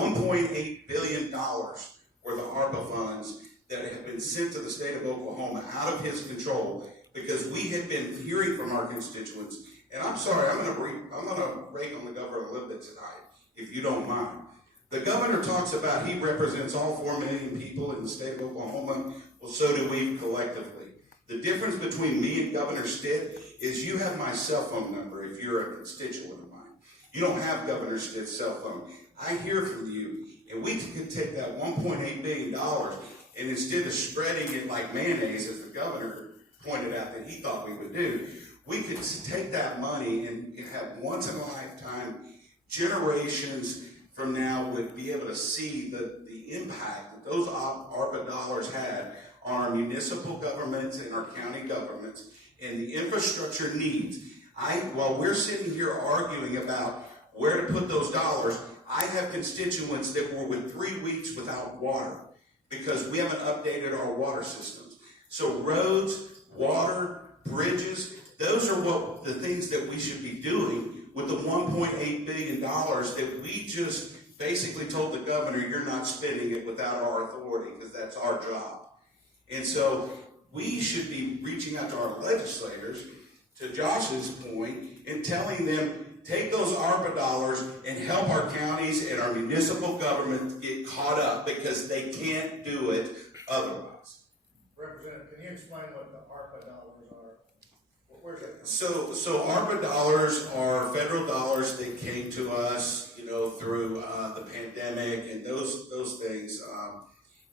$1.8 billion worth of ARPA funds that have been sent to the state of Oklahoma out of his control because we had been hearing from our constituents. And I'm sorry, I'm going to rake on the governor a little bit tonight, if you don't mind. The governor talks about he represents all 4 million people in the state of Oklahoma. Well, so do we collectively. The difference between me and Governor Stitt is you have my cell phone number if you're a constituent of mine. You don't have Governor Stitt's cell phone. I hear from you, and we could take that $1.8 billion and instead of spreading it like mayonnaise, as the governor pointed out that he thought we would do, we could take that money and have once-in-a-lifetime, generations from now would be able to see the impact that those ARPA dollars had on our municipal governments and our county governments and the infrastructure needs. While we're sitting here arguing about where to put those dollars, I have constituents that were with 3 weeks without water because we haven't updated our water systems. So roads, water, bridges, those are what the things that we should be doing with the $1.8 billion that we just basically told the governor, you're not spending it without our authority because that's our job. And so we should be reaching out to our legislators, to Josh's point, and telling them, take those ARPA dollars and help our counties and our municipal government get caught up because they can't do it otherwise. Representative, can you explain what the ARPA dollars are? Where's that? So ARPA dollars are federal dollars that came to us, through the pandemic and those things,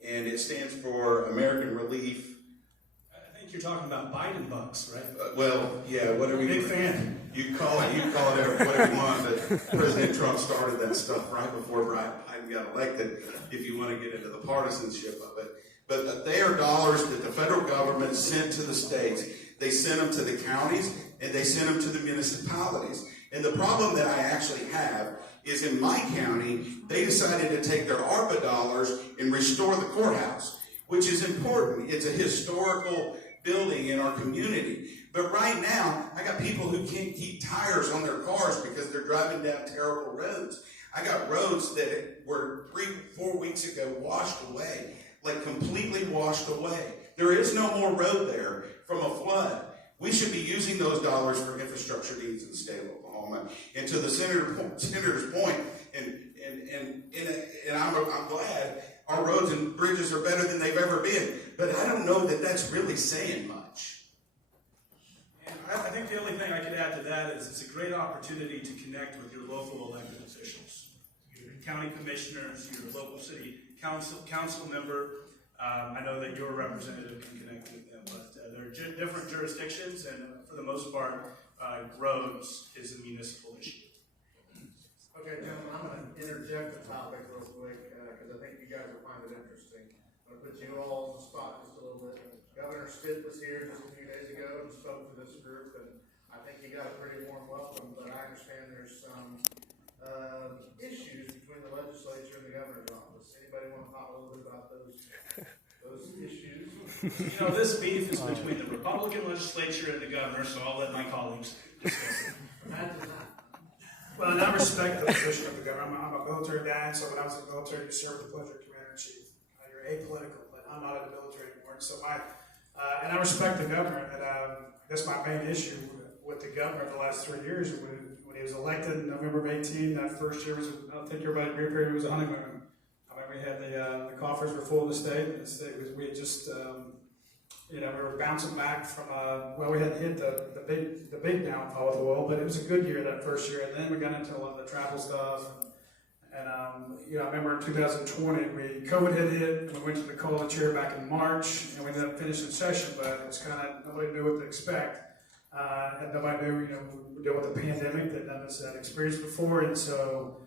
and it stands for American Relief. I think you're talking about Biden bucks, right? Well, yeah, whatever you big fan. You call it whatever you want, but President Trump started that stuff right before Biden got elected, if you want to get into the partisanship of it. But they are dollars that the federal government sent to the states. They sent them to the counties, and they sent them to the municipalities. And the problem that I actually have is in my county, they decided to take their ARPA dollars and restore the courthouse, which is important. It's a historical building in our community. But right now, I got people who can't keep tires on their cars because they're driving down terrible roads. I got roads that were 3-4 weeks ago washed away, like completely washed away. There is no more road there from a flood. We should be using those dollars for infrastructure needs in the state of Oklahoma. And to the senator's point, and I'm glad our roads and bridges are better than they've ever been, but I don't know that that's really saying much. And I think the only thing I could add to that is it's a great opportunity to connect with your local elected officials, your county commissioners, your local city council member. I know that your representative can connect with them, but there are different jurisdictions, and for the most part, roads is a municipal issue. Okay, gentlemen, I'm going to interject the topic real quick because I think you guys will find it interesting. I'm going to put you all on the spot just a little bit. Governor Stitt was here just a few days ago and spoke to this group, and I think he got a pretty warm welcome, but I understand there's some issues between the legislature and the governor's office. Anybody want to talk a little bit about those issues? This beef is between the Republican legislature and the governor, so I'll let my colleagues discuss it. Imagine that. Well, and I respect the position of the governor. I'm a military guy, so when I was in the military, you served the pleasure of commander-in-chief. You're apolitical, but I'm not in the military anymore. So and I respect the governor. And I guess my main issue with the governor the last 3 years, when he was elected in November of 18, that first year was, I don't think everybody agreed period was a honeymoon. I mean, we had the coffers were full of the state. And the state was, we had just, we were bouncing back from, we hadn't hit the big downfall with oil, but it was a good year that first year. And then we got into a lot of the travel stuff. And I remember in 2020, COVID had hit, and we went to the COLA chair back in March, and we ended up finishing session, but it was kind of, nobody knew what to expect. And nobody knew, we were dealing with a pandemic that none of us had experienced before. And so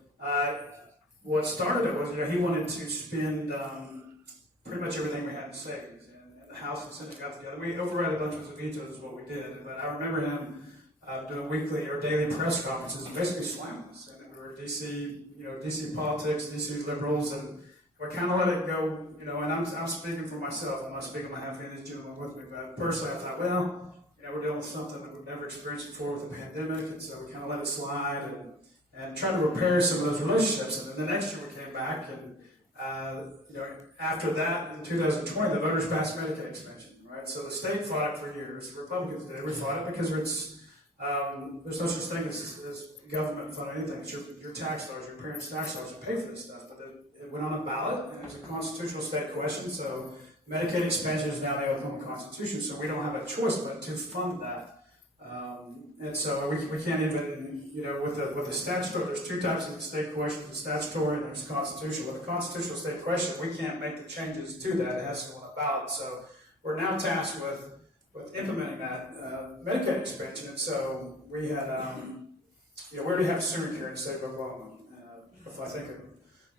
what started it was, he wanted to spend pretty much everything we had in savings. And the House and Senate got together. We override a bunch of vetoes is what we did. But I remember him doing weekly or daily press conferences and basically slamming us. And we were DC, DC politics, DC liberals, and we kind of let it go, and I'm speaking for myself. I'm not speaking on behalf of any of these gentlemen with me, but personally I thought, we're dealing with something that we've never experienced before with the pandemic, and so we kind of let it slide and try to repair some of those relationships. And then the next year we came back. And after that, in 2020, the voters passed Medicaid expansion, right? So the state fought it for years. The Republicans did. We fought it because there's no such thing as government fund anything. It's your tax dollars, your parents' tax dollars that pay for this stuff. But it went on a ballot, and it was a constitutional state question. So Medicaid expansion is now the Oklahoma Constitution. So we don't have a choice but to fund that. And so we can't even, with the statutory, there's two types of state questions: the statutory and there's constitutional. With the constitutional state question, we can't make the changes to that. It has to go on a ballot. So we're now tasked with implementing that Medicaid expansion. And so we had, we already have senior care in the state of Oklahoma. If I think of,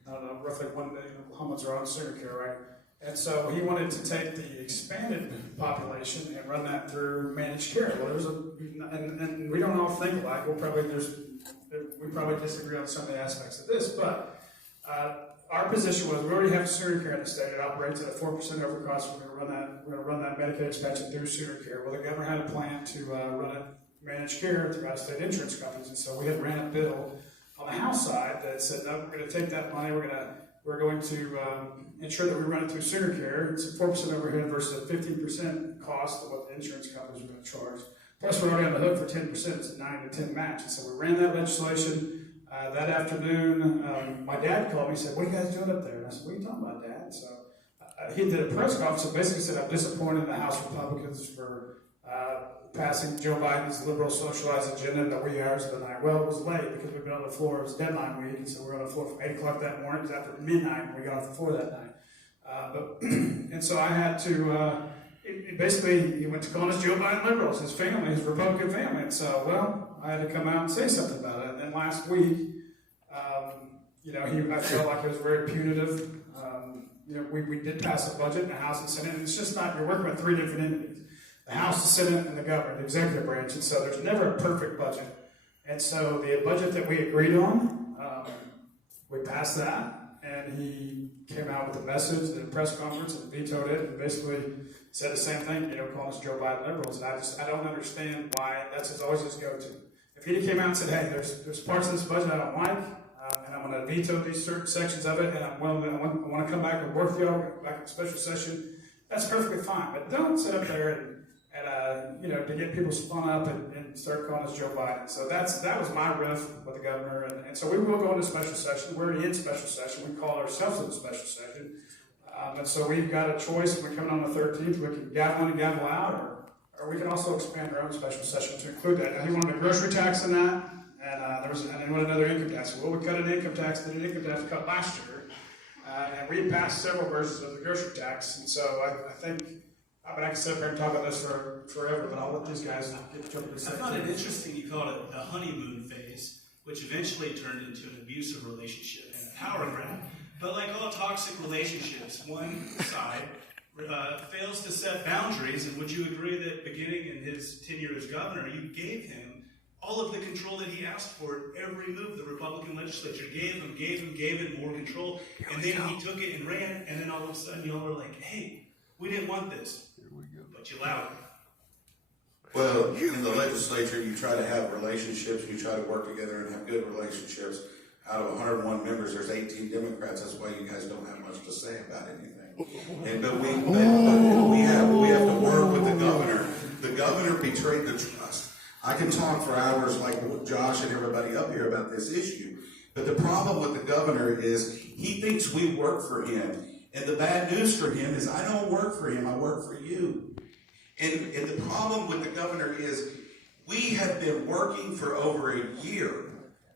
I don't know, roughly 1 million Oklahomans are on senior care, right? And so he wanted to take the expanded population and run that through managed care. Well, and we don't all think alike. We probably disagree on some of the aspects of this, but our position was we already have senior care in the state. It operates at a 4% over cost. We're going to run that Medicaid expansion through senior care. Well, the governor had a plan to run it managed care through out-of-state insurance companies, and so we had ran a bill on the House side that said, no, we're going to take that money. We're going to ensure that we run it through senior care. It's a 4% overhead versus a 15% cost of what the insurance companies are going to charge. Plus, we're already on the hook for 10%. It's a 9-10 match. And so we ran that legislation. That afternoon, my dad called me and said, "What are you guys doing up there?" And I said, "What are you talking about, Dad?" So he did a press conference and basically said, "I'm disappointed in the House Republicans for passing Joe Biden's liberal socialized agenda in the wee hours of the night." Well, it was late because we've been on the floor. It was deadline week, and so we were on the floor from 8 o'clock that morning. It was after midnight when we got off the floor that night. And so I had to, basically, he went to calling us Joe Biden liberals, his family, his Republican family. And so, well, I had to come out and say something about it. And then last week, I felt like it was very punitive. We did pass a budget in the House and Senate, and it's just not, you're working with three different entities. The House, the Senate, and the government, the executive branch, and so there's never a perfect budget. And so the budget that we agreed on, we passed that, and he came out with a message at a press conference and vetoed it, and basically said the same thing, calling us Joe Biden liberals. And I don't understand why that's always his go-to. If he came out and said, "Hey, there's parts of this budget I don't like, and I'm going to veto these certain sections of it, and I want to come back and work with y'all back in special session," that's perfectly fine. But don't sit up there and to get people spun up and start calling us Joe Biden. So that was my riff with the governor. And so we will go into special session. We're already in special session. We call ourselves in special session. And so we've got a choice. We're coming on the 13th. We can gavel in and gavel out, or we can also expand our own special session to include that. Now, he wanted a grocery tax in that, and he wanted another income tax. Well, we cut an income tax, did an income tax cut last year, and we passed several versions of the grocery tax. And so I think, I can sit up here and talk about this forever, but I'll let these guys jump into this. I found it interesting you called it the honeymoon phase, which eventually turned into an abusive relationship and a power grab. But like all toxic relationships, one side fails to set boundaries, and would you agree that beginning in his tenure as governor, you gave him all of the control that he asked for at every move the Republican legislature gave him more control, and then he took it and ran, and then all of a sudden y'all were like, "Hey, we didn't want this." But you allowed it. Well, in the legislature, you try to have relationships, you try to work together and have good relationships. Out of 101 members, there's 18 Democrats. That's why you guys don't have much to say about anything. But we have to work with the governor. The governor betrayed the trust. I can talk for hours like Josh and everybody up here about this issue. But the problem with the governor is he thinks we work for him. And the bad news for him is I don't work for him, I work for you. And the problem with the governor is we have been working for over a year.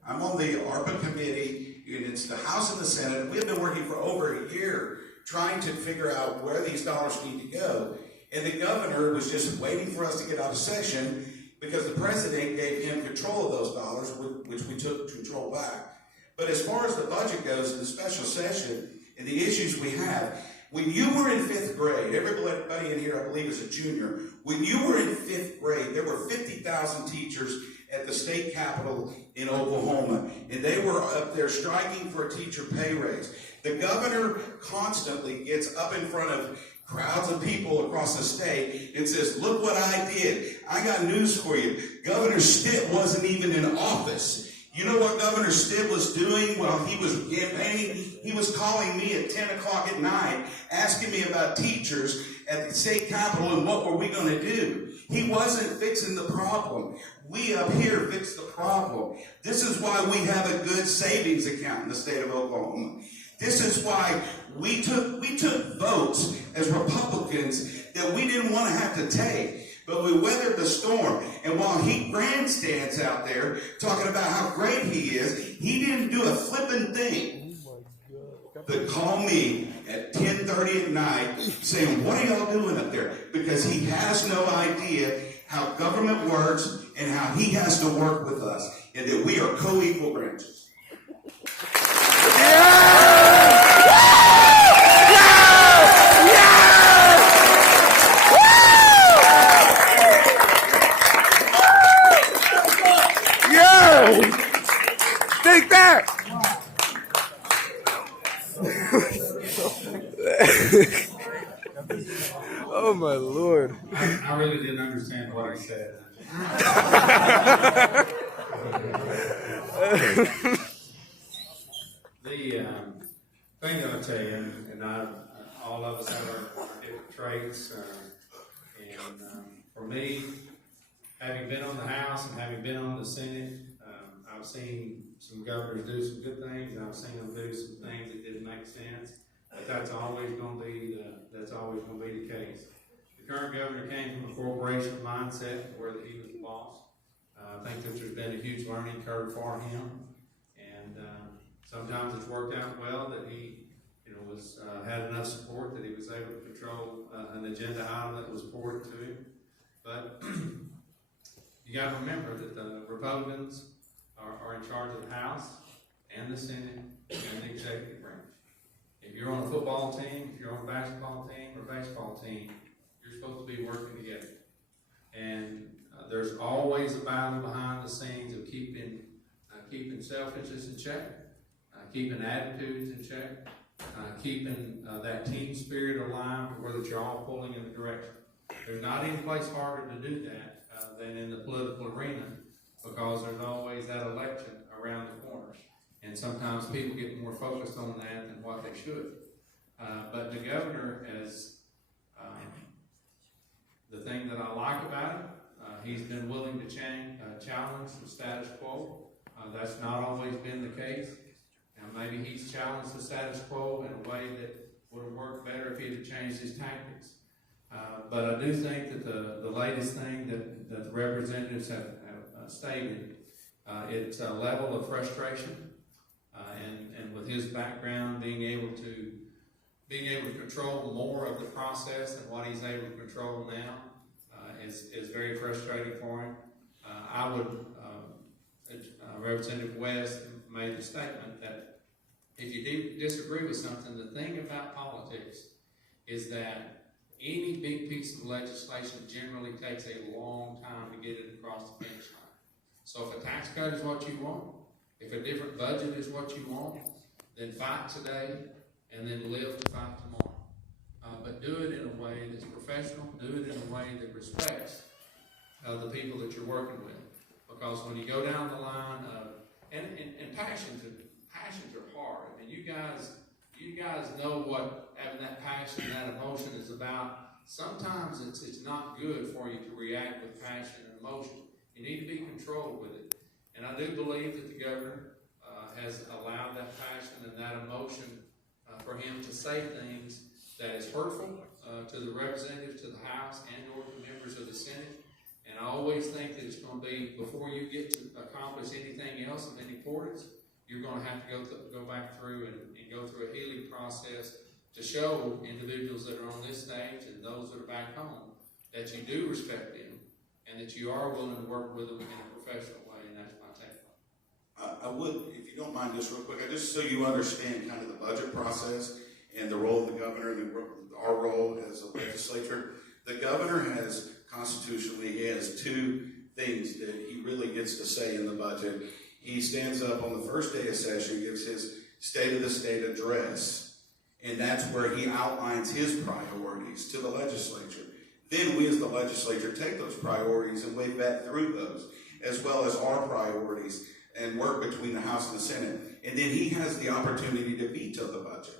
I'm on the ARPA committee, and it's the House and the Senate. We've been working for over a year trying to figure out where these dollars need to go. And the governor was just waiting for us to get out of session because the president gave him control of those dollars, which we took control back. But as far as the budget goes in the special session, and the issues we have, when you were in 5th grade, everybody in here I believe is a junior, when you were in 5th grade, there were 50,000 teachers at the state capitol in Oklahoma, and they were up there striking for a teacher pay raise. The governor constantly gets up in front of crowds of people across the state and says, "Look what I did. I got news for you. Governor Stitt wasn't even in office. You know what Governor Stitt was doing while he was campaigning? He was calling me at 10 o'clock at night, asking me about teachers at the state capitol and what were we going to do. He wasn't fixing the problem. We up here fix the problem. This is why we have a good savings account in the state of Oklahoma. This is why we took votes as Republicans that we didn't want to have to take. But we weathered the storm. And while he grandstands out there talking about how great he is, he didn't do a flippin' thing but call me at 10:30 at night saying, what are y'all doing up there? Because he has no idea how government works and how he has to work with us, and that we are co-equal branches. Take that! Oh my Lord. I really didn't understand what he said. The thing that I tell you, and all of us have our different traits, and for me, having been on the House and having been on the Senate, I've seen some governors do some good things, and I've seen them do some things that didn't make sense. But that's always going to be the case. The current governor came from a corporation mindset where he was the boss. I think that there's been a huge learning curve for him, and sometimes it's worked out well that he, was had enough support that he was able to control an agenda item that was forwarded to him. But you got to remember that the Republicans are in charge of the House and the Senate and the executive branch. If you're on a football team, if you're on a basketball team or baseball team, you're supposed to be working together. And there's always a battle behind the scenes of keeping selfishness in check, keeping attitudes in check, keeping that team spirit alive to where that you're all pulling in the direction. There's not any place harder to do that than in the political arena, because there's always that election around the corner. And sometimes people get more focused on that than what they should. But the governor, as the thing that I like about it, he's been willing to challenge the status quo. That's not always been the case. Now maybe he's challenged the status quo in a way that would have worked better if he had changed his tactics. But I do think that the latest thing that the representatives have stated, it's a level of frustration. And with his background, being able to control more of the process than what he's able to control now is very frustrating for him. Representative West made the statement that if you disagree with something, the thing about politics is that any big piece of legislation generally takes a long time to get it across the finish line. So if a tax cut is what you want, if a different budget is what you want, then fight today and then live to fight tomorrow. But do it in a way that's professional, do it in a way that respects the people that you're working with. Because when you go down the line of, and passions are hard. I mean, you guys know what having that passion, that emotion is about. Sometimes it's not good for you to react with passion and emotion. You need to be controlled with it. And I do believe that the governor has allowed that passion and that emotion for him to say things that is hurtful to the representatives, to the House, and or the members of the Senate. And I always think that it's going to be, before you get to accomplish anything else of any importance, you're going to have to go back through and go through a healing process to show individuals that are on this stage and those that are back home that you do respect them and that you are willing to work with them in a professional way, and that's my take on it. I would, if you don't mind, just real quick, just so you understand kind of the budget process and the role of the governor and our role as a legislature. The governor has constitutionally, he has two things that he really gets to say in the budget. He stands up on the first day of session, gives his State of the State address, and that's where he outlines his priorities to the legislature. Then we as the legislature take those priorities and we vet through those, as well as our priorities and work between the House and the Senate. And then he has the opportunity to veto the budget.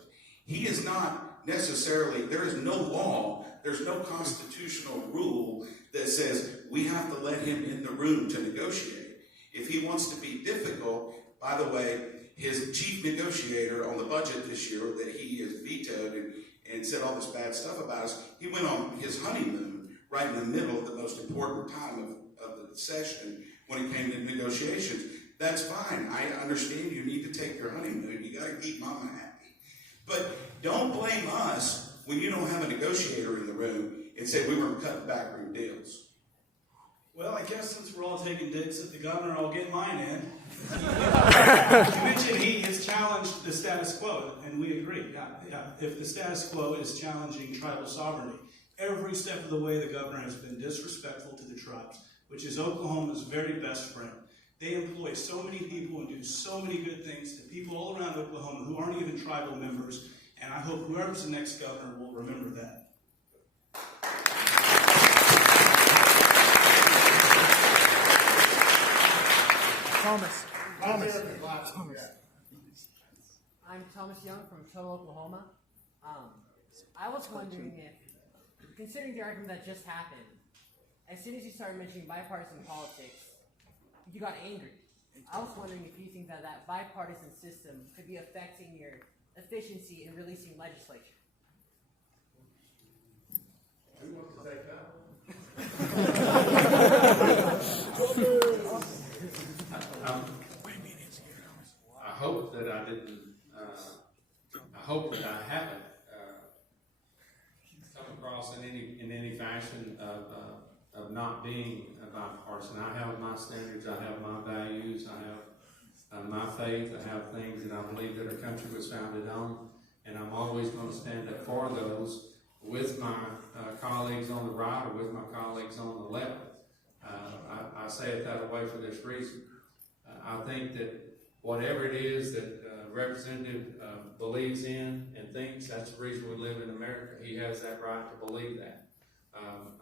He is not necessarily, there is no law, there's no constitutional rule that says we have to let him in the room to negotiate. If he wants to be difficult, by the way, his chief negotiator on the budget this year that he has vetoed and said all this bad stuff about us, he went on his honeymoon right in the middle of the most important time of the session when it came to negotiations. That's fine. I understand you need to take your honeymoon. You got to keep mama happy. But don't blame us when you don't have a negotiator in the room and say we were cutting backroom deals. Well, I guess since we're all taking digs at the governor, I'll get mine in. You mentioned he has challenged the status quo, and we agree. Yeah. If the status quo is challenging tribal sovereignty, every step of the way the governor has been disrespectful to the tribes, which is Oklahoma's very best friend. They employ so many people and do so many good things to people all around Oklahoma who aren't even tribal members, and I hope whoever's the next governor will remember that. Thomas. I'm Thomas Young from Cholo, Oklahoma. I was wondering if, considering the argument that just happened, as soon as you started mentioning bipartisan politics, you got angry. I was wondering if you think that that bipartisan system could be affecting your efficiency in releasing legislation. Who wants to take that? I hope that I didn't, I hope that I haven't come across in any fashion of not being bipartisan. I have my standards, I have my values, I have my faith, I have things that I believe that our country was founded on, and I'm always going to stand up for those with my colleagues on the right or with my colleagues on the left. I say it that way for this reason. I think that whatever it is that Representative believes in and thinks, that's the reason we live in America. He has that right to believe that.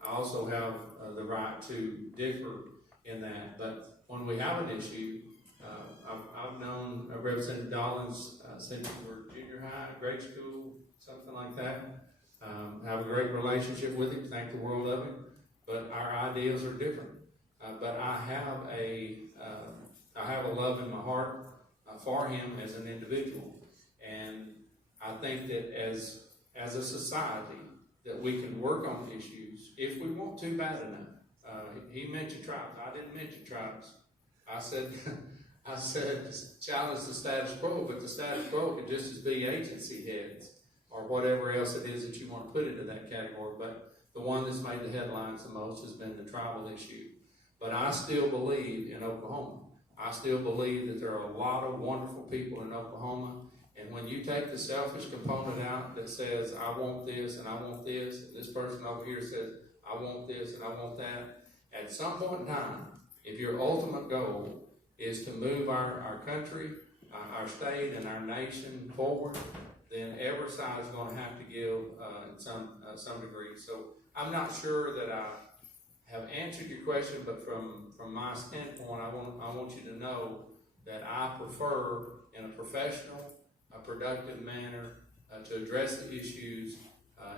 I also have the right to differ in that. But when we have an issue, I've known Representative Dollins since we were junior high, grade school, something like that. Have a great relationship with him, think the world of him, but our ideas are different. But I have a love in my heart for him as an individual, and I think that as a society that we can work on issues if we want to bad enough. He mentioned tribes. I didn't mention tribes. I said challenge the status quo, but the status quo could just as be agency heads or whatever else it is that you want to put into that category. But the one that's made the headlines the most has been the tribal issue. But I still believe in Oklahoma. I still believe that there are a lot of wonderful people in Oklahoma. And when you take the selfish component out that says, I want this and I want this, and this person over here says, I want this and I want that, at some point in time, if your ultimate goal is to move our country, our state, and our nation forward, then every side is going to have to give in some degree. So I'm not sure that I have answered your question, but from my standpoint, I want you to know that I prefer, in a professional, a productive manner, to address the issues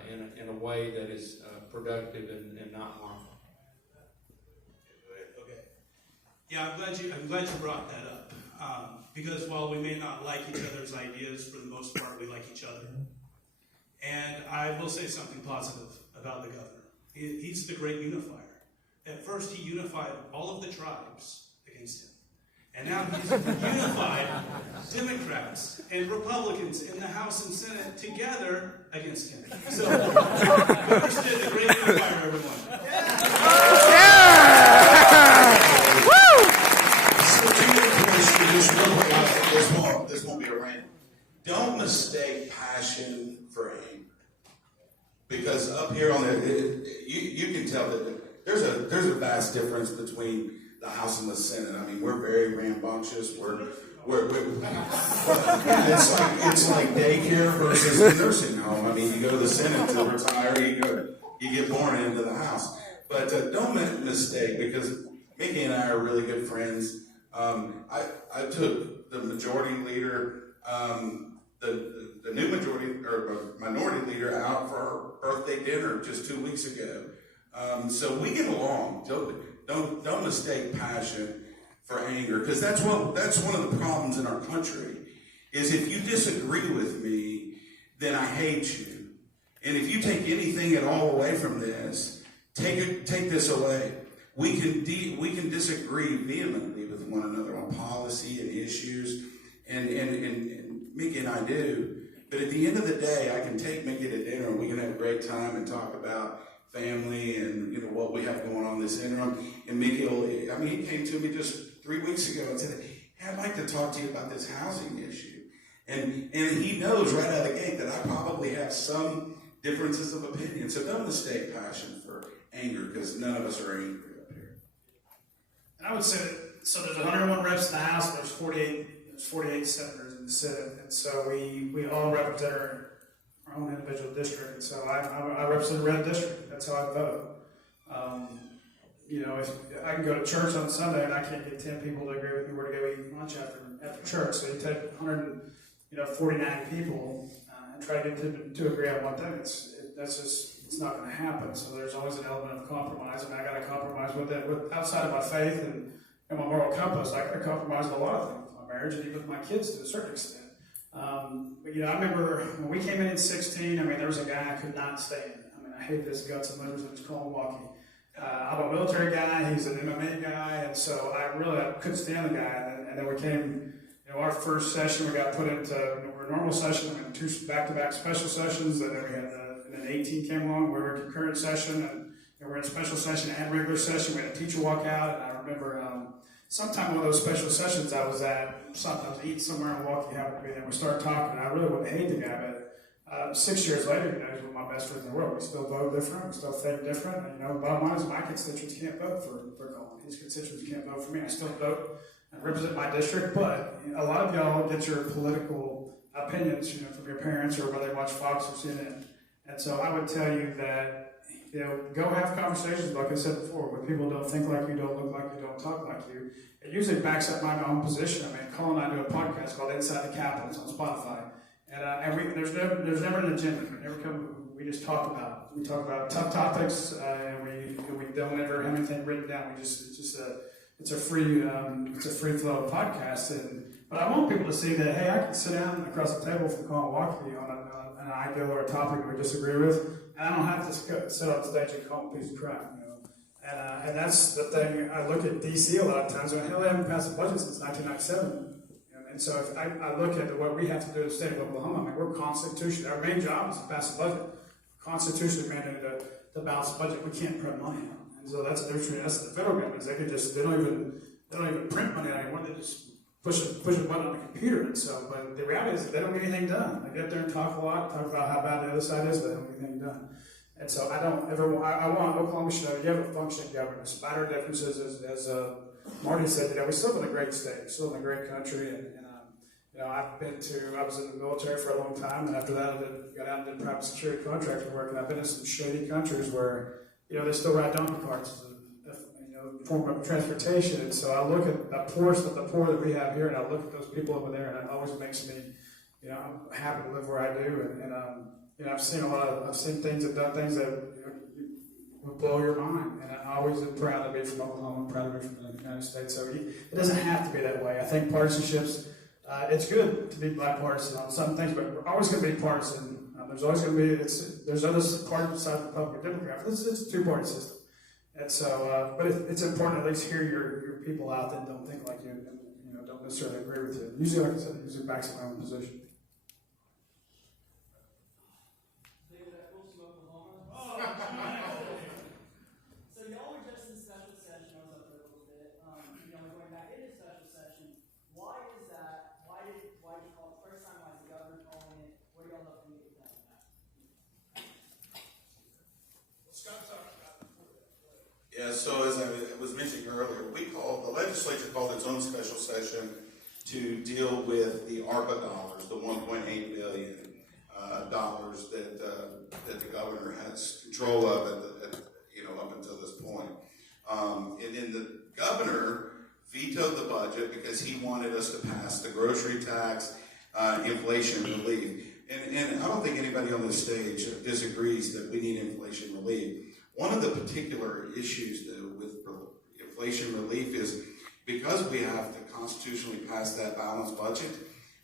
in a way that is productive and not harmful. Okay. Yeah, I'm glad you brought that up. Because while we may not like each other's ideas, for the most part, we like each other. And I will say something positive about the governor. He's the great unifier. At first, he unified all of the tribes against him. And now he's unified Democrats and Republicans in the House and Senate together against him. So, we understood the great unifier, everyone. This won't be a rant. Don't mistake passion for anger. Because up here on the, you can tell that there's a vast difference between the House and the Senate. I mean, we're very rambunctious. We're it's like daycare versus the nursing home. I mean, you go to the Senate to retire, you get born into the House. But don't make a mistake, because Mickey and I are really good friends. I took the majority leader, the new majority or minority leader out for her birthday dinner just 2 weeks ago. So we get along. Don't mistake passion for anger, because that's one of the problems in our country. Is if you disagree with me, then I hate you, and if you take anything at all away from this, take this away. We can disagree vehemently with one another on policy and issues, and Mickey and I do. But at the end of the day, I can take Mickey to dinner and we can have a great time and talk about family and what we have going on this interim. And Mickey he came to me just 3 weeks ago and said, "Hey, I'd like to talk to you about this housing issue." And he knows right out of the gate that I probably have some differences of opinion. So don't mistake passion for anger, because none of us are angry up here. And I would say that, so there's 101 reps in the House, there's 48 senators in the Senate, and so we all represent our own individual district, and so I represent a red district. That's how I vote. If I can go to church on Sunday and I can't get 10 people to agree with me where to go eat lunch after church, so you take 149 people and try to get them to agree on one thing. It's not going to happen. So there's always an element of compromise, and I got to compromise with that. Outside of my faith and my moral compass, I got to compromise with a lot of things, with my marriage and even with my kids to a certain extent. But I remember when we came in 2016. There was a guy I could not stand. I hated his guts and livers. It was Colin Walkie. I'm a military guy. He's an MMA guy, and so I couldn't stand the guy. And then we came. Our first session, we got put into a normal session, and 2 back-to-back special sessions, and then we had an 18 came along. We were in concurrent session, and we're in special session and regular session. We had a teacher walk out, and I remember sometime one of those special sessions I was at, sometimes eating somewhere and walking happened to be there. We started talking, and I really wouldn't hate the guy, but 6 years later, he's one of my best friends in the world. We still vote different, we still think different, and bottom line is my constituents can't vote for Colin. His constituents can't vote for me. I still vote and represent my district, but a lot of y'all get your political opinions, from your parents or whether they watch Fox or CNN. And so I would tell you that, go have conversations, like I said before, with people who don't think like you, don't look like you, don't talk like you. It usually backs up my own position. Colin and I do a podcast called Inside the Capitol. It's on Spotify. And there's never an agenda. We just talk about it. We talk about tough topics, and we don't ever have anything written down. It's a free flow podcast. But I want people to see that, hey, I can sit down across the table from Colin Walkie on an ideal or a topic we disagree with, and I don't have to sit on stage and call him a piece of crap. And that's the thing. I look at DC a lot of times. They haven't passed a budget since 1997. And so if I look at what we have to do in the state of Oklahoma, we're constitutional. Our main job is to pass a budget. Constitutionally mandated to balance the budget. We can't print money out. And so that's the difference. That's the federal government. They don't even print money out anymore. They just push a button on the computer. And so, but the reality is that they don't get anything done. They get there and talk a lot, talk about how bad the other side is, but they don't get anything done. And so I want Oklahoma to know you have a functioning government. Despite our differences, as Marty said, we still live in a great state, we still live in a great country, and I was in the military for a long time, and after that I got out and did private security contractor work, and I've been in some shady countries where, they still ride donkey carts as a form of transportation, and so I look at the poorest of the poor that we have here, and I look at those people over there, and it always makes me, I'm happy to live where I do, and I've seen things and done things that would blow your mind, and I always am proud to be from Oklahoma, proud to be from the United States. So it doesn't have to be that way. I think partisanships, it's good to be bipartisan on some things, but we're always going to be partisan. There's always going to be there's other parties besides the Republican and Democrat. It's a two-party system, and so but it's important to at least hear your people out that don't think like you, and don't necessarily agree with you. Usually, like I said, usually backs up my own position. So y'all were just in special session. I was up there a little bit. Going back into special session. Why is that? Why did you call it the first time? Why is the governor calling it? What are y'all looking to get done with that? Yeah, so as I was mentioning earlier, the legislature called its own special session to deal with the ARPA dollars, the $1.8 billion dollars that the governor has control of up until this point. And then the governor vetoed the budget think anybody on this stage disagrees that we need inflation relief. One of the particular issues, though, with inflation relief is because we have to constitutionally pass that balanced budget,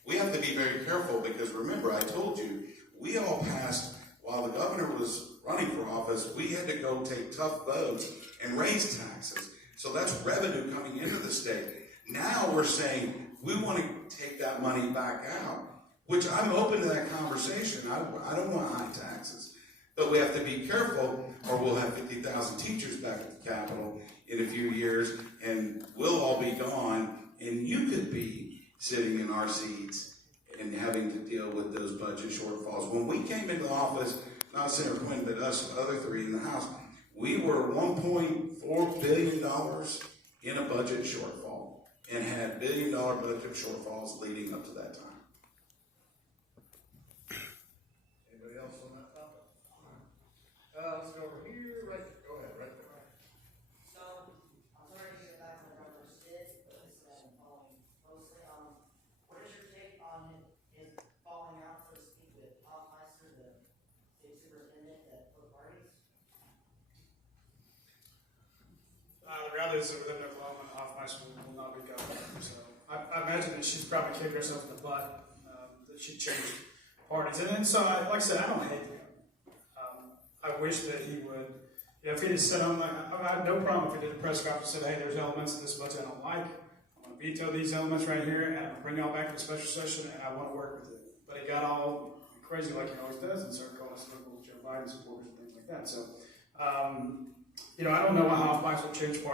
we have to be very careful because remember, I told you, we all passed, while the governor was running for office, we had to go take tough votes and raise taxes. So that's revenue coming into the state. Now we're saying we want to take that money back out, which I'm open to that conversation. I don't want high taxes. But we have to be careful or we'll have 50,000 teachers back at the Capitol in a few years and we'll all be gone and you could be sitting in our seats and having to deal with those budget shortfalls. When we came into office, not Senator Quinn, but us other three in the House, we were $1.4 billion in a budget shortfall and had billion-dollar budget shortfalls leading up to that time. Anybody else on that topic? Let's go over here, right, go ahead, right there. So, I'm sorry to get back on Governor Stitt, but this has been following closely. What is your take on his falling out, so to speak, with Hoffmeister, the state superintendent at both parties? The reality is that within Oklahoma, Hoffmeister will not be governor. So I imagine that she's probably kicked herself in the butt that she changed parties. And then, so like I said, I don't hate him. I wish that he would, if he had said, I have no problem if he did a press conference and said, hey, there's elements of this budget I don't like. I'm going to veto these elements right here and I'm going to bring y'all back to the special session and I want to work with it. But he got all crazy like he always does and started calling us local Joe Biden supporters and things like that. So, I don't know how Hoffmeister will change parties.